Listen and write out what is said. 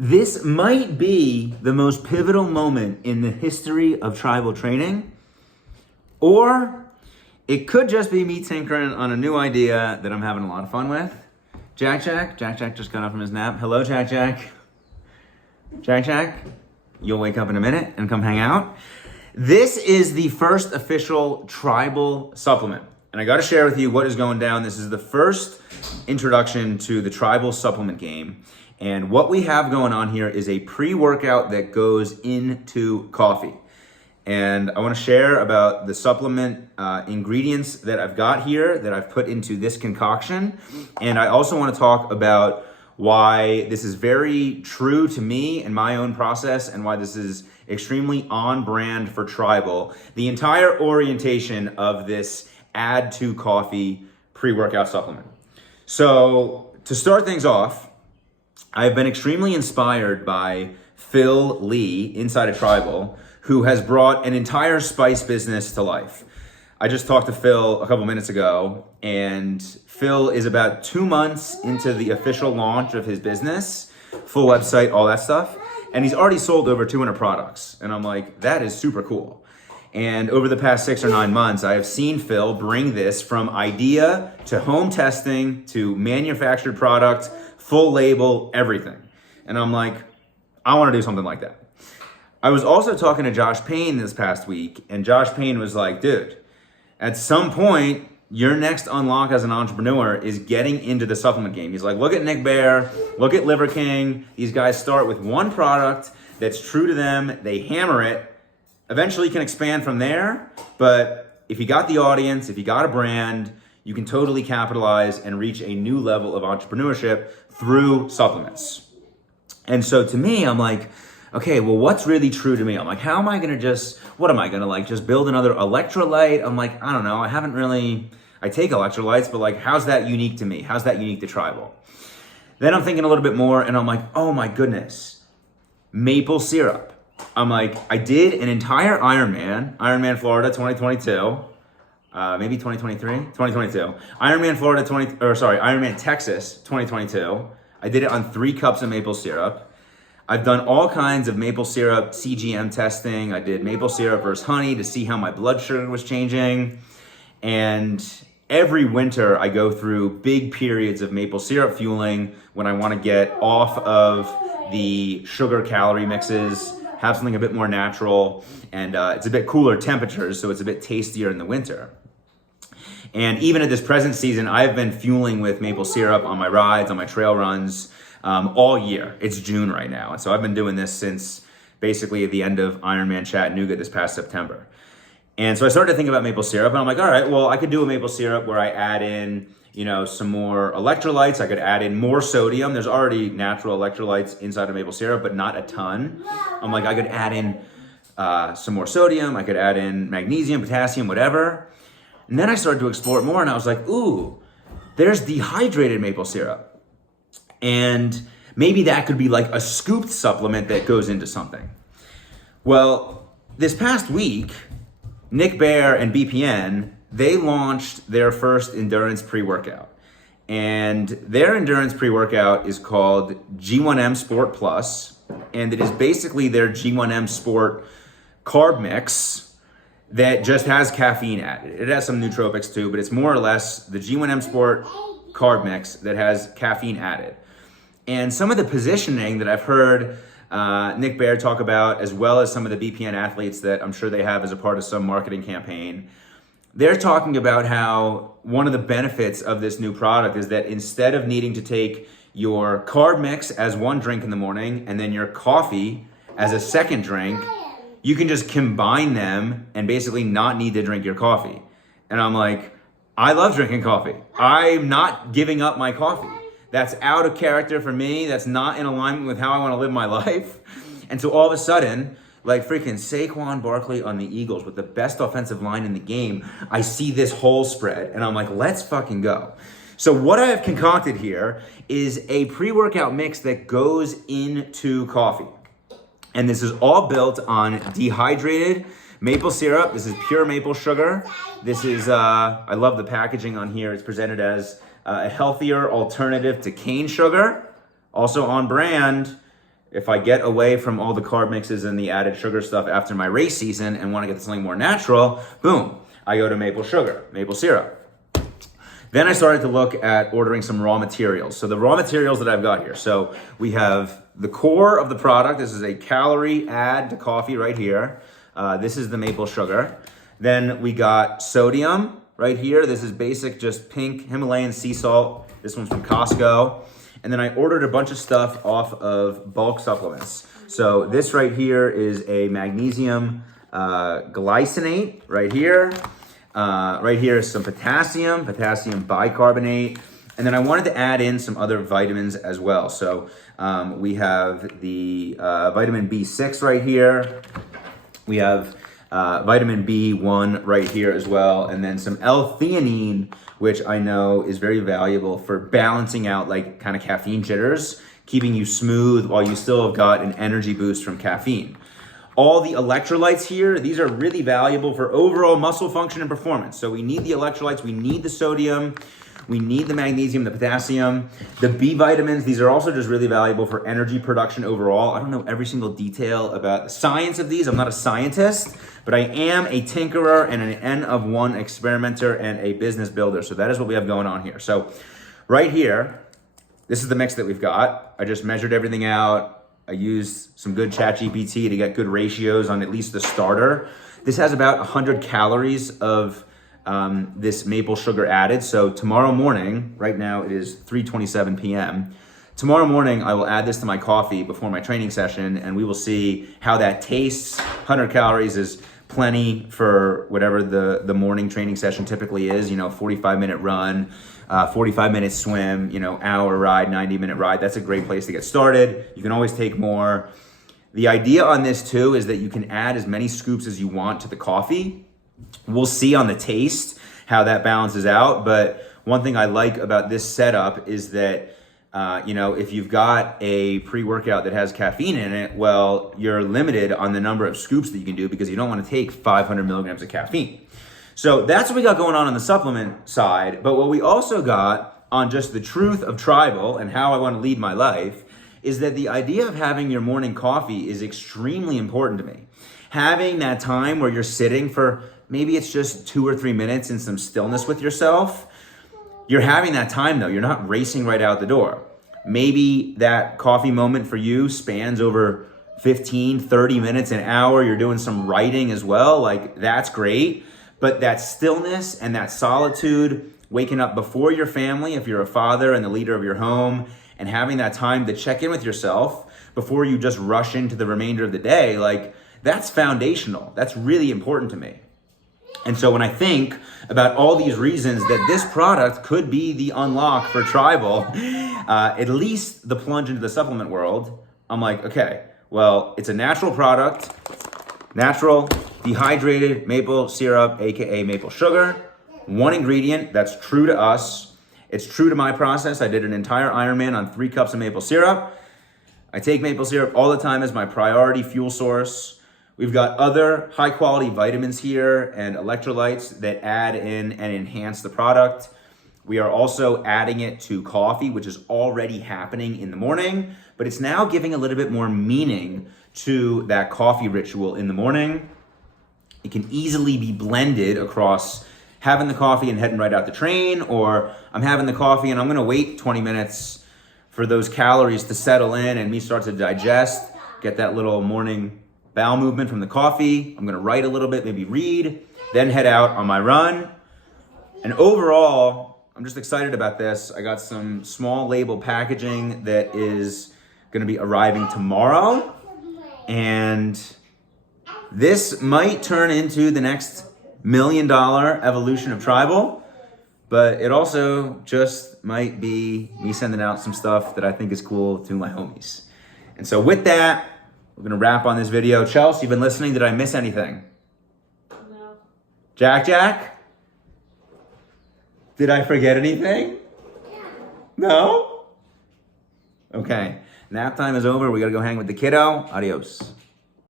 This might be the most pivotal moment in the history of tribal training, or it could just be me tinkering on a new idea that I'm having a lot of fun with. Jack just got up from his nap. Hello, Jack. Jack, you'll wake up in a minute and come hang out. This is the first official tribal supplement. And I gotta share with you what is going down. This is the first introduction to the tribal supplement game. And what we have going on here is a pre-workout that goes into coffee. And I wanna share about the supplement ingredients that I've got here that I've put into this concoction. And I also wanna talk about why this is very true to me and my own process, and why this is extremely on brand for tribal. The entire orientation of this add to coffee pre-workout supplement. So to start things off, I've been extremely inspired by Phil Lee inside of Tribal, who has brought an entire spice business to life. I just talked to Phil a couple minutes ago, and Phil is about 2 months into the official launch of his business, full website, all that stuff. And he's already sold over 200 products. And I'm like, that is super cool. And over the past 6 or 9 months, I have seen Phil bring this from idea to home testing to manufactured product, full label, everything. And I'm like, I want to do something like that. I was also talking to Josh Payne this past week, and Josh Payne was like, dude, at some point, your next unlock as an entrepreneur is getting into the supplement game. He's like, look at Nick Bare, look at Liver King. These guys start with one product that's true to them. They hammer it. Eventually you can expand from there. But if you got the audience, if you got a brand, you can totally capitalize and reach a new level of entrepreneurship through supplements. And so to me, I'm like, okay, well, what's really true to me? I'm like, how am I gonna just build another electrolyte? I'm like, I don't know, I take electrolytes, but like, how's that unique to me? How's that unique to Tribal? Then I'm thinking a little bit more, and I'm like, oh my goodness, maple syrup. I'm like, I did an entire Ironman Florida 2022, maybe 2022. Ironman Texas 2022. I did it on 3 cups of maple syrup. I've done all kinds of maple syrup CGM testing. I did maple syrup versus honey to see how my blood sugar was changing. And every winter I go through big periods of maple syrup fueling when I want to get off of the sugar calorie mixes, have something a bit more natural, and it's a bit cooler temperatures, so it's a bit tastier in the winter. And even at this present season, I've been fueling with maple syrup on my rides, on my trail runs, all year. It's June right now. And so I've been doing this since basically the end of Ironman Chattanooga this past September. And so I started to think about maple syrup, and I'm like, all right, well, I could do a maple syrup where I add in, some more electrolytes. I could add in more sodium. There's already natural electrolytes inside of maple syrup, but not a ton. I'm like, I could add in some more sodium. I could add in magnesium, potassium, whatever. And then I started to explore it more, and I was like, ooh, there's dehydrated maple syrup. And maybe that could be like a scooped supplement that goes into something. Well, this past week, Nick Bare and BPN, they launched their first endurance pre-workout. And their endurance pre-workout is called G1M Sport Plus. And it is basically their G1M Sport carb mix that just has caffeine added. It has some nootropics too, but it's more or less the G1M Sport carb mix that has caffeine added. And some of the positioning that I've heard Nick Bare talk about, as well as some of the BPN athletes that I'm sure they have as a part of some marketing campaign, they're talking about how one of the benefits of this new product is that instead of needing to take your carb mix as one drink in the morning and then your coffee as a second drink, you can just combine them and basically not need to drink your coffee. And I'm like, I love drinking coffee. I'm not giving up my coffee. That's out of character for me. That's not in alignment with how I want to live my life. And so all of a sudden, like freaking Saquon Barkley on the Eagles with the best offensive line in the game, I see this whole spread and I'm like, let's fucking go. So what I have concocted here is a pre-workout mix that goes into coffee. And this is all built on dehydrated maple syrup. This is pure maple sugar. This is, I love the packaging on here. It's presented as a healthier alternative to cane sugar. Also on brand, if I get away from all the carb mixes and the added sugar stuff after my race season and want to get something more natural, boom, I go to maple sugar, maple syrup. Then I started to look at ordering some raw materials. So the raw materials that I've got here. So we have the core of the product. This is a calorie add to coffee right here. This is the maple sugar. Then we got sodium right here. This is basic, just pink Himalayan sea salt. This one's from Costco. And then I ordered a bunch of stuff off of bulk supplements. So this right here is a magnesium glycinate right here. Right here is some potassium bicarbonate. And then I wanted to add in some other vitamins as well. So we have the vitamin B6 right here. We have vitamin B1 right here as well. And then some L-theanine, which I know is very valuable for balancing out like kind of caffeine jitters, keeping you smooth while you still have got an energy boost from caffeine. All the electrolytes here, these are really valuable for overall muscle function and performance. So we need the electrolytes, we need the sodium, we need the magnesium, the potassium, the B vitamins. These are also just really valuable for energy production overall. I don't know every single detail about the science of these. I'm not a scientist, but I am a tinkerer and an N of 1 experimenter and a business builder. So that is what we have going on here. So right here, this is the mix that we've got. I just measured everything out. I used some good ChatGPT to get good ratios on at least the starter. This has about 100 calories of this maple sugar added. So tomorrow morning, right now it is 3:27 p.m. Tomorrow morning, I will add this to my coffee before my training session, and we will see how that tastes. 100 calories is plenty for whatever the morning training session typically is, 45-minute run, 45-minute swim, hour ride, 90-minute ride. That's a great place to get started. You can always take more. The idea on this too is that you can add as many scoops as you want to the coffee. We'll see on the taste how that balances out. But one thing I like about this setup is that if you've got a pre-workout that has caffeine in it, well, you're limited on the number of scoops that you can do because you don't want to take 500 milligrams of caffeine. So that's what we got going on the supplement side. But what we also got on just the truth of tribal and how I want to lead my life is that the idea of having your morning coffee is extremely important to me. Having that time where you're sitting for maybe it's just 2 or 3 minutes in some stillness with yourself. You're having that time though. You're not racing right out the door. Maybe that coffee moment for you spans over 15, 30 minutes, an hour. You're doing some writing as well. Like that's great. But that stillness and that solitude, waking up before your family, if you're a father and the leader of your home, and having that time to check in with yourself before you just rush into the remainder of the day, like that's foundational. That's really important to me. And so when I think about all these reasons that this product could be the unlock for tribal, at least the plunge into the supplement world, I'm like, okay, well, it's a natural product, natural dehydrated maple syrup, AKA maple sugar, one ingredient that's true to us. It's true to my process. I did an entire Ironman on 3 cups of maple syrup. I take maple syrup all the time as my priority fuel source. We've got other high quality vitamins here and electrolytes that add in and enhance the product. We are also adding it to coffee, which is already happening in the morning, but it's now giving a little bit more meaning to that coffee ritual in the morning. It can easily be blended across having the coffee and heading right out the train, or I'm having the coffee and I'm gonna wait 20 minutes for those calories to settle in and me start to digest, get that little morning bowel movement from the coffee. I'm gonna write a little bit, maybe read, then head out on my run. And overall, I'm just excited about this. I got some small label packaging that is gonna be arriving tomorrow. And this might turn into the next $1 million evolution of tribal, but it also just might be me sending out some stuff that I think is cool to my homies. And so with that, we're gonna wrap on this video. Chelsea, you've been listening. Did I miss anything? No. Jack? Did I forget anything? Yeah. No? Okay, nap time is over. We gotta go hang with the kiddo. Adios.